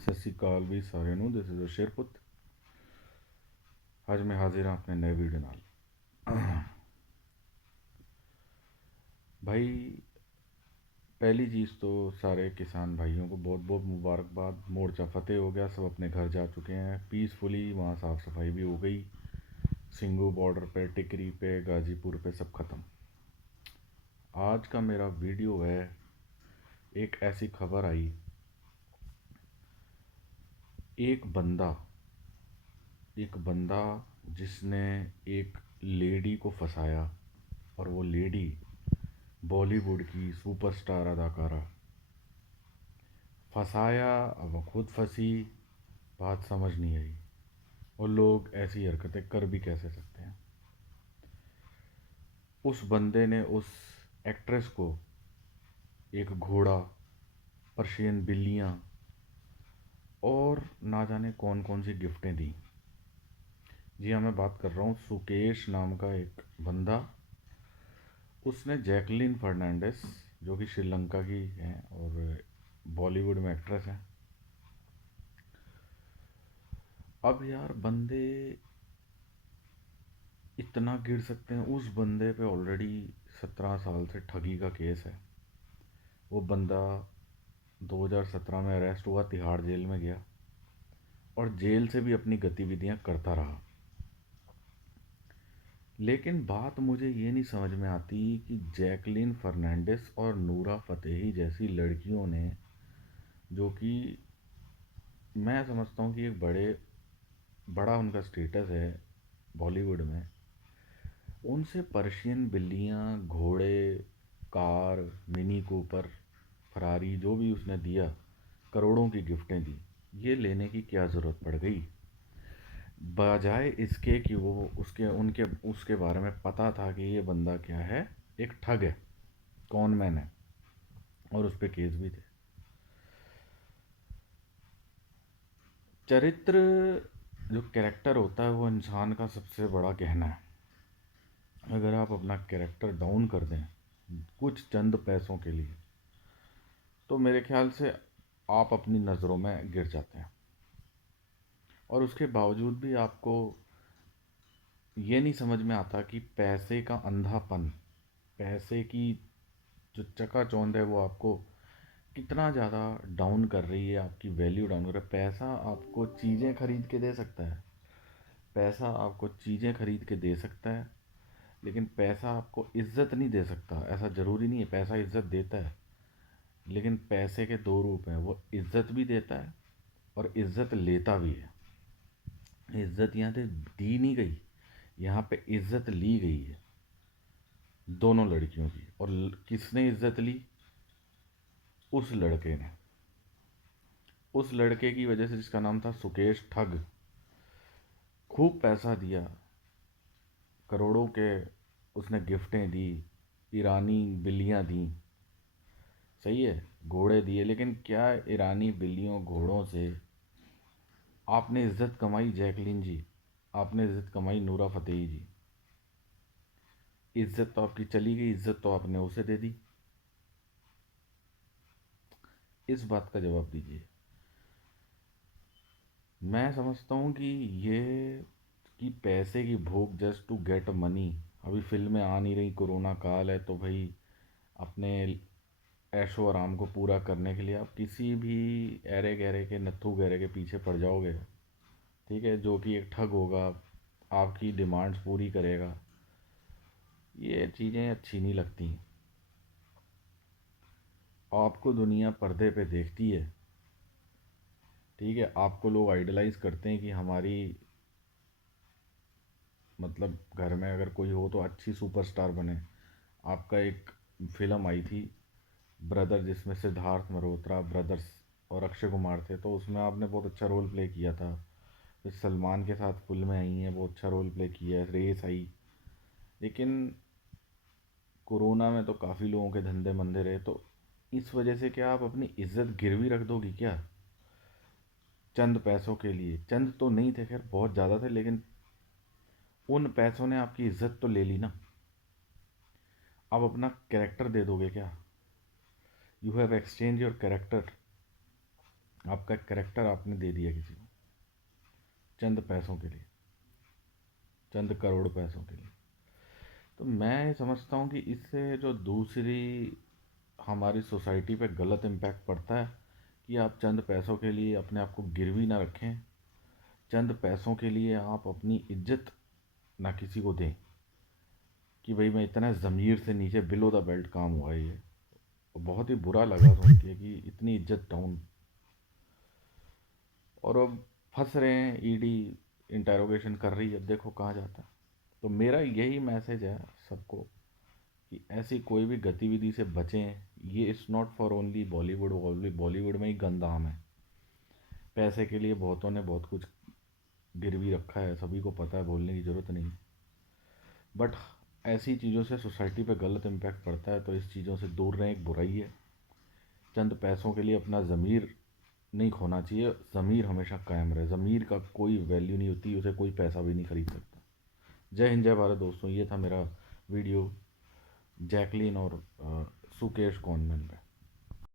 सत श्री अकाल भी सारे नू। दिस इज़ शेरपुत। आज मैं हाजिर हाँ अपने नए वीडियो नाल। भाई, पहली चीज़ तो सारे किसान भाइयों को बहुत बहुत मुबारकबाद। मोर्चा फतेह हो गया, सब अपने घर जा चुके हैं पीसफुली। वहाँ साफ़ सफाई भी हो गई। सिंगू बॉर्डर पे, टिकरी पे, गाज़ीपुर पे सब ख़त्म। आज का मेरा वीडियो है, एक ऐसी खबर आई। एक बंदा जिसने एक लेडी को फंसाया, और वो लेडी बॉलीवुड की सुपरस्टार अदाकारा। फंसाया, अब वो खुद फंसी, बात समझ नहीं आई। और लोग ऐसी हरकतें कर भी कैसे सकते हैं। उस बंदे ने उस एक्ट्रेस को एक घोड़ा, पर्शियन बिल्लियाँ और ना जाने कौन कौन सी गिफ्टें दी। जी हाँ, मैं बात कर रहा हूँ सुकेश नाम का एक बंदा। उसने जैकलिन फर्नांडिस, जो कि श्रीलंका की हैं और बॉलीवुड में एक्ट्रेस हैं। अब यार, बंदे इतना गिर सकते हैं। उस बंदे पे ऑलरेडी 17 साल से ठगी का केस है। वो बंदा 2017 में अरेस्ट हुआ, तिहाड़ जेल में गया और जेल से भी अपनी गतिविधियां करता रहा। लेकिन बात मुझे ये नहीं समझ में आती कि जैकलिन फर्नांडिस और नूरा फतेही जैसी लड़कियों ने, जो कि मैं समझता हूँ कि एक बड़ा उनका स्टेटस है बॉलीवुड में, उनसे पर्शियन बिल्लियाँ, घोड़े, कार, मिनी कूपर, फरारी, जो भी उसने दिया, करोड़ों की गिफ्टें दी। ये लेने की क्या ज़रूरत पड़ गई? बजाय इसके कि वो उसके बारे में पता था कि ये बंदा क्या है, एक ठग है, कौन मैन है, और उस पर केस भी थे। चरित्र, जो कैरेक्टर होता है, वो इंसान का सबसे बड़ा गहना है। अगर आप अपना कैरेक्टर डाउन कर दें कुछ चंद पैसों के लिए, तो मेरे ख्याल से आप अपनी नज़रों में गिर जाते हैं। और उसके बावजूद भी आपको ये नहीं समझ में आता कि पैसे का अंधापन, पैसे की जो चकाचौंध है, वो आपको कितना ज़्यादा डाउन कर रही है, आपकी वैल्यू डाउन कर रहा है। पैसा आपको चीज़ें खरीद के दे सकता है, पैसा आपको चीज़ें खरीद के दे सकता है, लेकिन पैसा आपको इज्जत नहीं दे सकता। ऐसा ज़रूरी नहीं है, पैसा इज्जत देता है, लेकिन पैसे के दो रूप हैं। वो इज्जत भी देता है और इज्जत लेता भी है। इज्जत यहाँ से दी नहीं गई, यहाँ पे इज्जत ली गई है दोनों लड़कियों की। और किसने इज्जत ली? उस लड़के ने। उस लड़के की वजह से, जिसका नाम था सुकेश ठग, खूब पैसा दिया, करोड़ों के उसने गिफ्टें दी, ईरानी बिल्लियाँ दी, सही है, घोड़े दिए। लेकिन क्या ईरानी बिल्लियों घोड़ों से आपने इज्जत कमाई? जैकलिन जी, आपने इज्जत कमाई? नूरा फतेही जी, इज्जत तो आपकी चली गई, इज्जत तो आपने उसे दे दी। इस बात का जवाब दीजिए। मैं समझता हूँ कि ये कि पैसे की भूख, जस्ट टू गेट मनी। अभी फिल्में आ नहीं रही, कोरोना काल है, तो भाई अपने ऐशो आराम को पूरा करने के लिए आप किसी भी ऐरे गहरे के, नत्थू गहरे के पीछे पड़ जाओगे, ठीक है, जो कि एक ठग होगा, आपकी डिमांड्स पूरी करेगा। ये चीज़ें अच्छी नहीं लगती। आपको दुनिया पर्दे पे देखती है, ठीक है, आपको लोग आइडलाइज करते हैं कि हमारी, मतलब घर में अगर कोई हो तो अच्छी सुपरस्टार बने। आपका एक फिल्म आई थी ब्रदर, जिसमें सिद्धार्थ मल्होत्रा ब्रदर्स और अक्षय कुमार थे, तो उसमें आपने बहुत अच्छा रोल प्ले किया था। फिर सलमान के साथ फिल्में आई हैं, बहुत अच्छा रोल प्ले किया है, रेस आई। लेकिन कोरोना में तो काफ़ी लोगों के धंधे मंदे रहे, तो इस वजह से क्या आप अपनी इज्जत गिरवी रख दोगी क्या, चंद पैसों के लिए? चंद तो नहीं थे, खैर बहुत ज़्यादा थे, लेकिन उन पैसों ने आपकी इज्जत तो ले ली ना। आप अपना कैरेक्टर दे दोगे क्या? You have exchange your character. आपका कैरेक्टर आपने दे दिया किसी को चंद पैसों के लिए, चंद करोड़ पैसों के लिए। तो मैं ये समझता हूँ कि इससे जो दूसरी हमारी सोसाइटी पे गलत इम्पैक्ट पड़ता है कि आप चंद पैसों के लिए अपने आप को गिरवी ना रखें, चंद पैसों के लिए आप अपनी इज्जत ना किसी को दें कि भाई मैं इतना ज़मीर से नीचे बिलो द बेल्ट काम हुआ है ये। बहुत ही बुरा लगा सुन के कि इतनी इज्जत डाउन। और अब फंस रहे हैं, ईडी इंटेरोगेशन कर रही है, अब देखो कहाँ जाता है। तो मेरा यही मैसेज है सबको कि ऐसी कोई भी गतिविधि से बचें। ये it's not for only Bollywood, Bollywood में ही गंदाम है। पैसे के लिए बहुतों ने बहुत कुछ गिरवी रखा है, सभी को पता है, बोलने की ज़रूरत नहीं। बट ऐसी चीज़ों से सोसाइटी पे गलत इम्पैक्ट पड़ता है, तो इस चीज़ों से दूर रहें, एक बुराई है। चंद पैसों के लिए अपना ज़मीर नहीं खोना चाहिए, ज़मीर हमेशा कायम रहे। ज़मीर का कोई वैल्यू नहीं होती, उसे कोई पैसा भी नहीं खरीद सकता। जय हिंद, जय भारत दोस्तों। ये था मेरा वीडियो जैकलीन और सुकेश कॉनमैन पे।